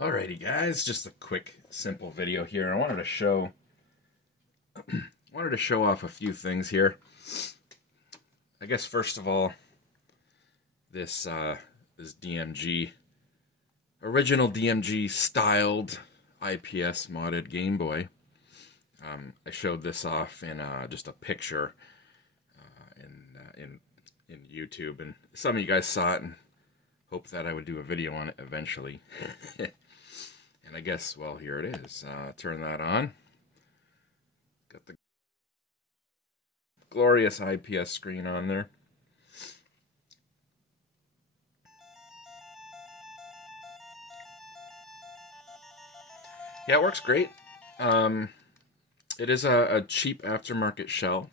Alrighty guys, just a quick simple video here. I wanted to show off a few things here. I guess first of all, this DMG, original DMG styled IPS modded Game Boy. I showed this off in just a picture in YouTube, and some of you guys saw it and hoped that I would do a video on it eventually. And I guess, well, here it is. Turn that on. Got the glorious IPS screen on there. Yeah, it works great. It is a cheap aftermarket shell,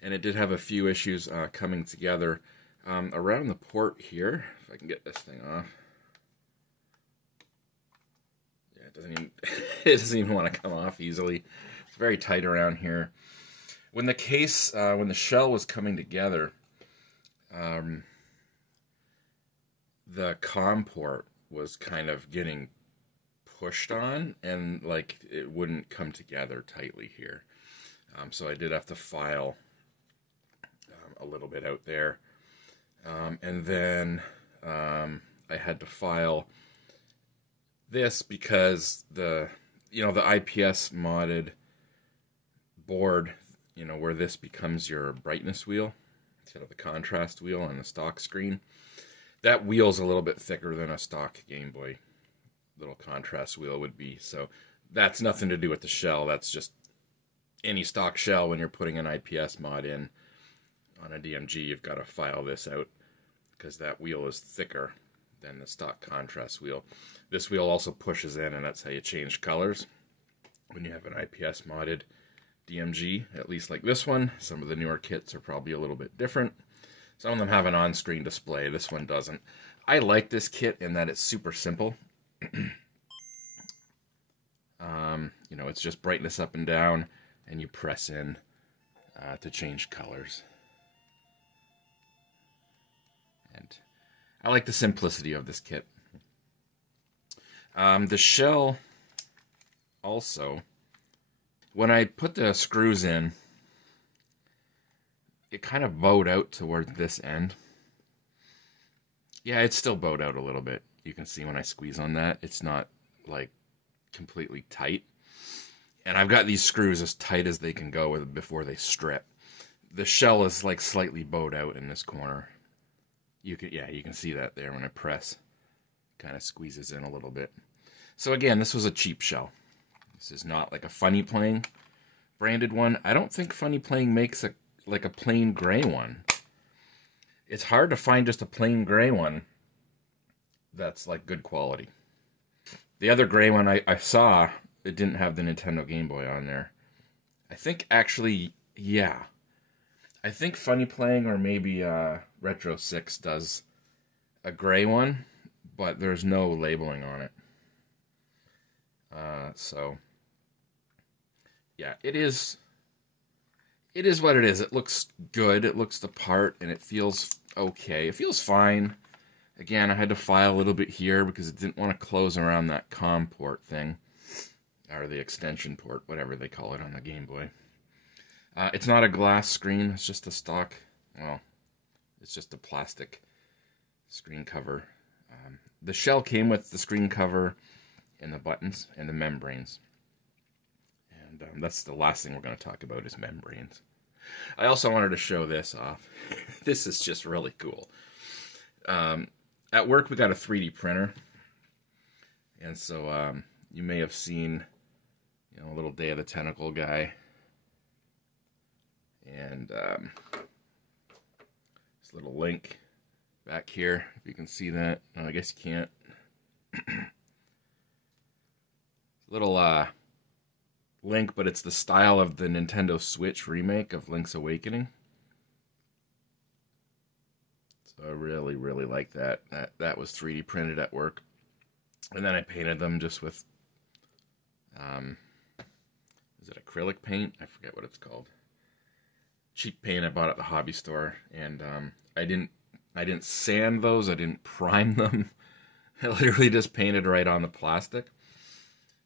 and it did have a few issues coming together. Around the port here, if I can get this thing off. Yeah, it doesn't even want to come off easily. It's very tight around here. When the case, when the shell was coming together, the COM port was kind of getting pushed on, and like it wouldn't come together tightly here. So I did have to file a little bit out there. And then I had to file this because the IPS modded board, where this becomes your brightness wheel instead of the contrast wheel on the stock screen, that wheel's a little bit thicker than a stock Game Boy little contrast wheel would be. So that's nothing to do with the shell. That's just any stock shell. When you're putting an IPS mod in on a DMG, you've got to file this out because that wheel is thicker than the stock contrast wheel. This wheel also pushes in, and that's how you change colors when you have an IPS modded DMG, at least like this one. Some of the newer kits are probably a little bit different. Some of them have an on-screen display. This one doesn't. I like this kit in that it's super simple. It's just brightness up and down, and you press in to change colors. And I like the simplicity of this kit. The shell also, when I put the screws in, it kind of bowed out toward this end. Yeah, it's still bowed out a little bit. You can see when I squeeze on that, it's not like completely tight. And I've got these screws as tight as they can go before they strip. The shell is like slightly bowed out in this corner. You can see that there when I press. Kind of squeezes in a little bit. So again, this was a cheap shell. This is not like a Funny Playing branded one. I don't think Funny Playing makes a plain gray one. It's hard to find just a plain gray one that's like good quality. The other gray one I saw, it didn't have the Nintendo Game Boy on there. I think actually, yeah. I think Funny Playing or maybe Retro 6 does a gray one, but there's no labeling on it. So, yeah, it is what it is. It looks good, it looks the part, and it feels okay. It feels fine. Again, I had to file a little bit here because it didn't want to close around that COM port thing, or the extension port, whatever they call it on the Game Boy. It's not a glass screen, it's just a stock, well, it's just a plastic screen cover. The shell came with the screen cover and the buttons and the membranes. And that's the last thing we're going to talk about is membranes. I also wanted to show this off. This is just really cool. At work we got a 3D printer. And so you may have seen a little Day of the Tentacle guy. And this little link back here, if you can see that. No, I guess you can't. Little link, but it's the style of the Nintendo Switch remake of Link's Awakening. So I really, really like that. That was 3D printed at work. And then I painted them just with, is it acrylic paint? I forget what it's called. Cheap paint I bought at the hobby store. And I didn't sand those. I didn't prime them. I literally just painted right on the plastic.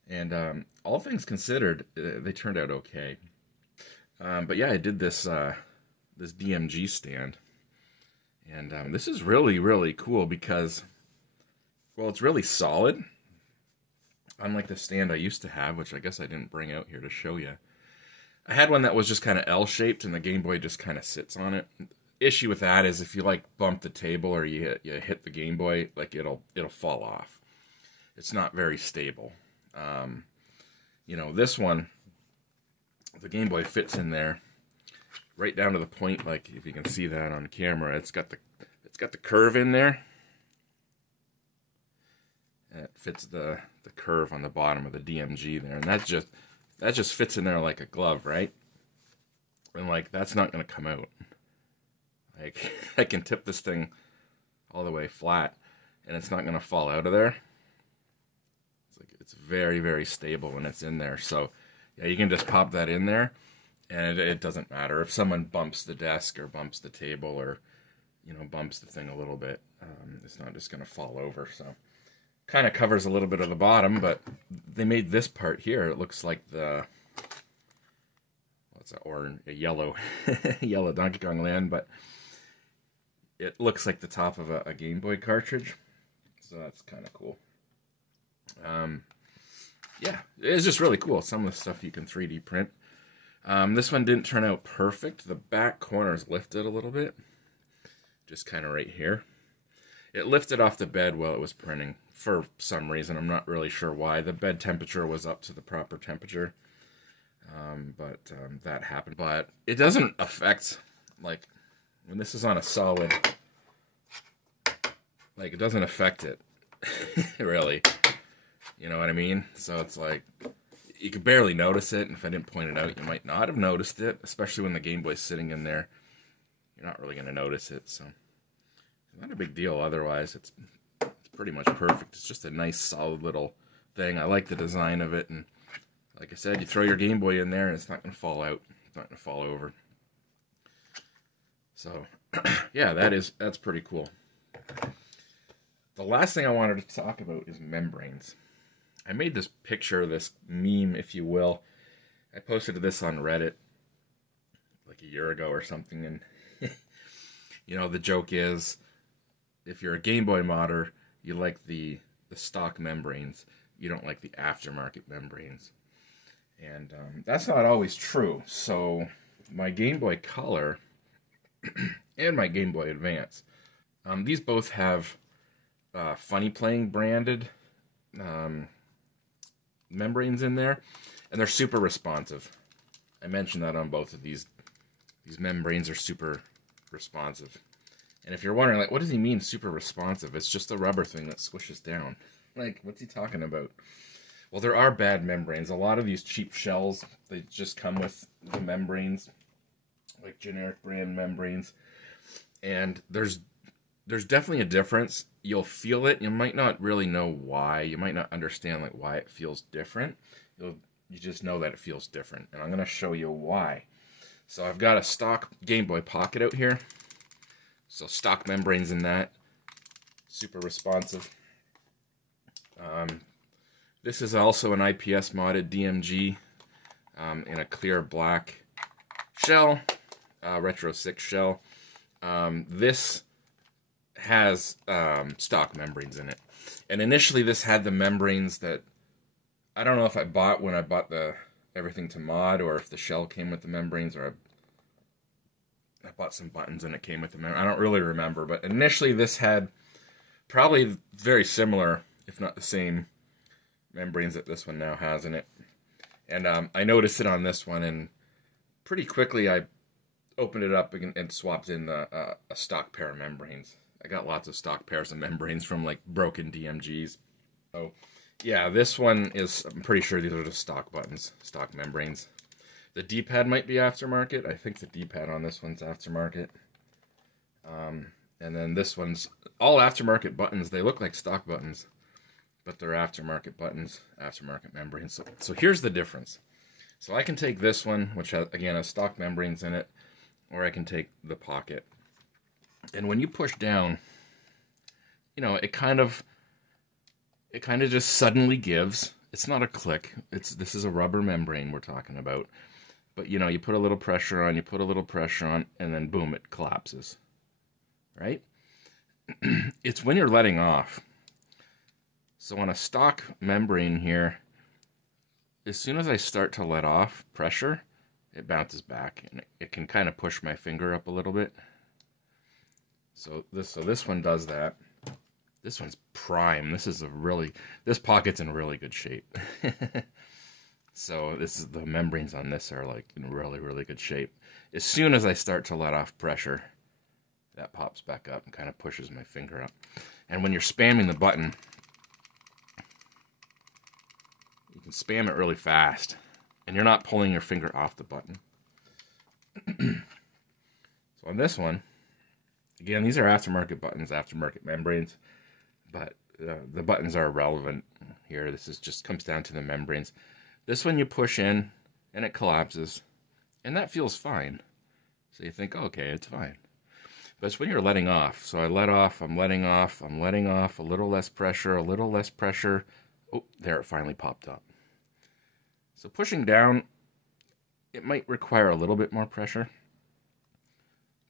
And all things considered, they turned out okay. But yeah, I did this DMG stand. And this is really, really cool because, well, it's really solid. Unlike the stand I used to have, which I guess I didn't bring out here to show you. I had one that was just kind of L-shaped, and the Game Boy just kind of sits on it. Issue with that is if you like bump the table or you hit the Game Boy, like it'll fall off. It's not very stable. You know, this one, the Game Boy fits in there right down to the point. Like if you can see that on camera, it's got the curve in there. And it fits the curve on the bottom of the DMG there, and that just fits in there like a glove, right? And like that's not going to come out. Like I can tip this thing all the way flat, and it's not going to fall out of there. It's very, very stable when it's in there. So yeah, you can just pop that in there, and it doesn't matter if someone bumps the desk or bumps the table or bumps the thing a little bit. It's not just going to fall over. So kind of covers a little bit of the bottom, but they made this part here. It looks like what's that, orange, a yellow, yellow Donkey Kong Land, but it looks like the top of a Game Boy cartridge. So that's kind of cool. Yeah, it's just really cool. Some of the stuff you can 3D print. This one didn't turn out perfect. The back corner is lifted a little bit. Just kind of right here. It lifted off the bed while it was printing for some reason. I'm not really sure why. The bed temperature was up to the proper temperature. But that happened. But it doesn't affect, like, when this is on a solid, like, it doesn't affect it, really. You know what I mean? So it's like, you could barely notice it, and if I didn't point it out, you might not have noticed it, especially when the Game Boy's sitting in there. You're not really going to notice it, so it's not a big deal. Otherwise, it's pretty much perfect. It's just a nice, solid little thing. I like the design of it, and like I said, you throw your Game Boy in there, and it's not going to fall out. It's not going to fall over. So, yeah, that's pretty cool. The last thing I wanted to talk about is membranes. I made this picture, this meme, if you will. I posted this on Reddit like a year ago or something, and the joke is, if you're a Game Boy modder, you like the stock membranes. You don't like the aftermarket membranes. And that's not always true. So my Game Boy Color and my Game Boy Advance, these both have Funny Playing branded membranes in there, and they're super responsive. I mentioned that on both of these. These membranes are super responsive. And if you're wondering, like, what does he mean super responsive? It's just a rubber thing that squishes down. Like, what's he talking about? Well, there are bad membranes. A lot of these cheap shells, they just come with the membranes, like generic brand membranes. And there's definitely a difference. You'll feel it. You might not really know why. You might not understand like why it feels different. You just know that it feels different. And I'm going to show you why. So I've got a stock Game Boy Pocket out here. So stock membranes in that. Super responsive. This is also an IPS modded DMG in a clear black shell, Retro 6 shell. This has stock membranes in it. And initially this had the membranes that, I don't know if I bought when I bought the everything to mod, or if the shell came with the membranes, or I bought some buttons and it came with the membrane. I don't really remember, but initially this had probably very similar, if not the same, membranes that this one now has in it. And I noticed it on this one, and pretty quickly I opened it up and swapped in a stock pair of membranes. I got lots of stock pairs of membranes from like broken DMGs. So yeah, this one is, I'm pretty sure these are just stock buttons, stock membranes. The D-pad might be aftermarket. I think the D-pad on this one's aftermarket. And then this one's all aftermarket buttons. They look like stock buttons, but they're aftermarket buttons, aftermarket membranes. So here's the difference. So I can take this one, which has, again, has stock membranes in it, or I can take the Pocket. And when you push down, it kind of it kind of just suddenly gives. It's not a click. This is a rubber membrane we're talking about. But you know, you put a little pressure on, you put a little pressure on, and then boom, it collapses. Right? It's when you're letting off. So on a stock membrane here, as soon as I start to let off pressure, it bounces back, and it can kind of push my finger up a little bit. So this one does that. This one's prime. This pocket's in really good shape. So the membranes on this are like in really, really good shape. As soon as I start to let off pressure, that pops back up and kind of pushes my finger up. And when you're spamming the button, you can spam it really fast, and you're not pulling your finger off the button. So on this one, again, these are aftermarket buttons, aftermarket membranes, but the buttons are irrelevant here. This just comes down to the membranes. This one you push in, and it collapses, and that feels fine. So you think, okay, it's fine. But it's when you're letting off. So I let off, I'm letting off, I'm letting off, a little less pressure, a little less pressure. Oh, there it finally popped up. So pushing down, it might require a little bit more pressure,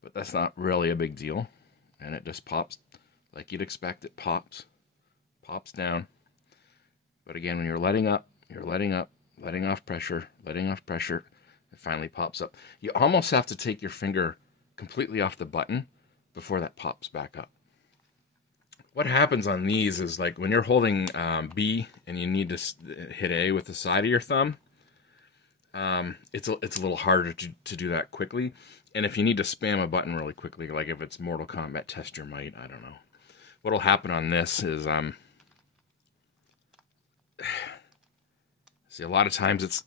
but that's not really a big deal. And it just pops like you'd expect. It pops down. But again, when you're letting up, letting off pressure, it finally pops up. You almost have to take your finger completely off the button before that pops back up. What happens on these is, like, when you're holding B and you need to hit A with the side of your thumb, it's a little harder to do that quickly. And if you need to spam a button really quickly, like if it's Mortal Kombat Test Your Might, I don't know. What'll happen on this is, see, a lot of times it's,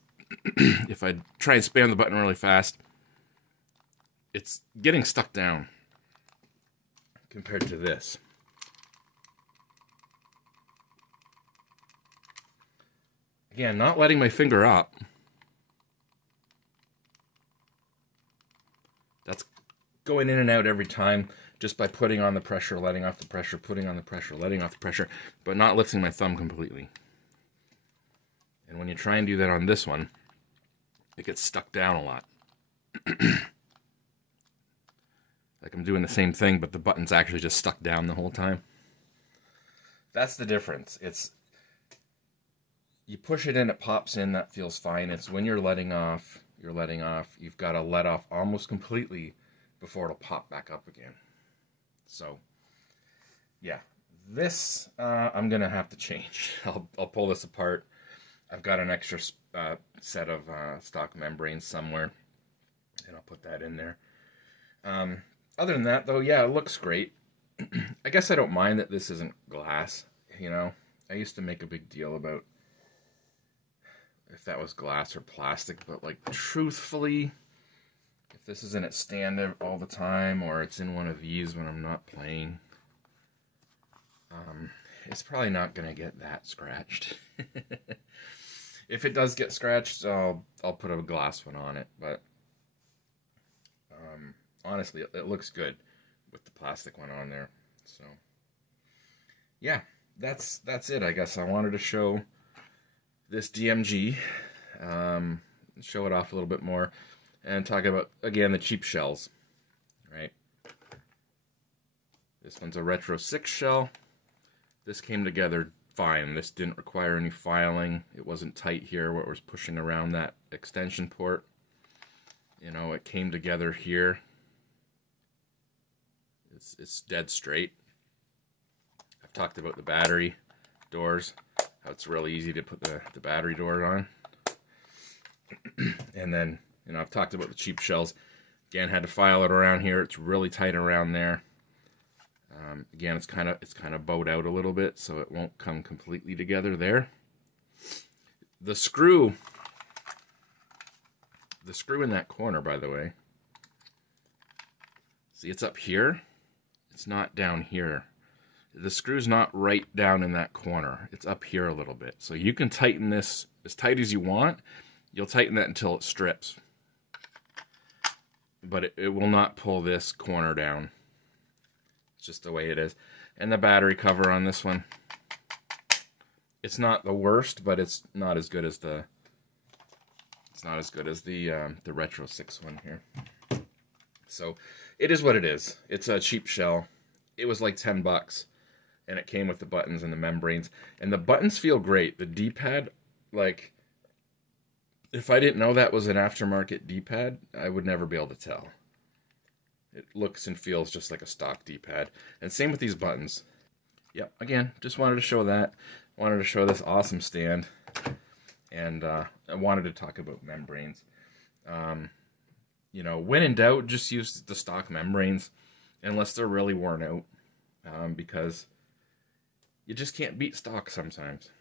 if I try and spam the button really fast, it's getting stuck down compared to this. Again, not letting my finger up. That's going in and out every time just by putting on the pressure, letting off the pressure, putting on the pressure, letting off the pressure, but not lifting my thumb completely. And when you try and do that on this one, it gets stuck down a lot. Like I'm doing the same thing, but the button's actually just stuck down the whole time. That's the difference. You push it in, it pops in, that feels fine. It's when you're letting off, you've got to let off almost completely before it'll pop back up again. So, yeah, this I'm going to have to change. I'll pull this apart. I've got an extra set of stock membranes somewhere, and I'll put that in there. Other than that, though, yeah, it looks great. I guess I don't mind that this isn't glass, you know. I used to make a big deal about if that was glass or plastic, but, like, truthfully, if this isn't at stand all the time, or it's in one of these when I'm not playing, it's probably not going to get that scratched. If it does get scratched, I'll put a glass one on it, but honestly, it looks good with the plastic one on there. So, yeah, that's it, I guess. I wanted to show this DMG, show it off a little bit more, and talk about, again, the cheap shells, right? This one's a Retro 6 shell. This came together fine. This didn't require any filing. It wasn't tight here where it was pushing around that extension port. You know, it came together here. It's dead straight. I've talked about the battery doors, how it's really easy to put the battery door on. And then, you know, I've talked about the cheap shells. Again, had to file it around here. It's really tight around there. Again, it's kind of bowed out a little bit, so it won't come completely together there. The screw in that corner, by the way. See, it's up here. It's not down here. The screw's not right down in that corner. It's up here a little bit. So you can tighten this as tight as you want. You'll tighten that until it strips. But it will not pull this corner down. It's just the way it is. And the battery cover on this one. It's not the worst, but it's not as good as the the Retro 6 one here. So it is what it is. It's a cheap shell. It was like $10, and it came with the buttons and the membranes. And the buttons feel great. The D-pad, like, if I didn't know that was an aftermarket D-pad, I would never be able to tell. It looks and feels just like a stock D-pad. And same with these buttons. Yep, again, just wanted to show that. Wanted to show this awesome stand. And I wanted to talk about membranes. You know, when in doubt, just use the stock membranes, unless they're really worn out, because you just can't beat stock sometimes.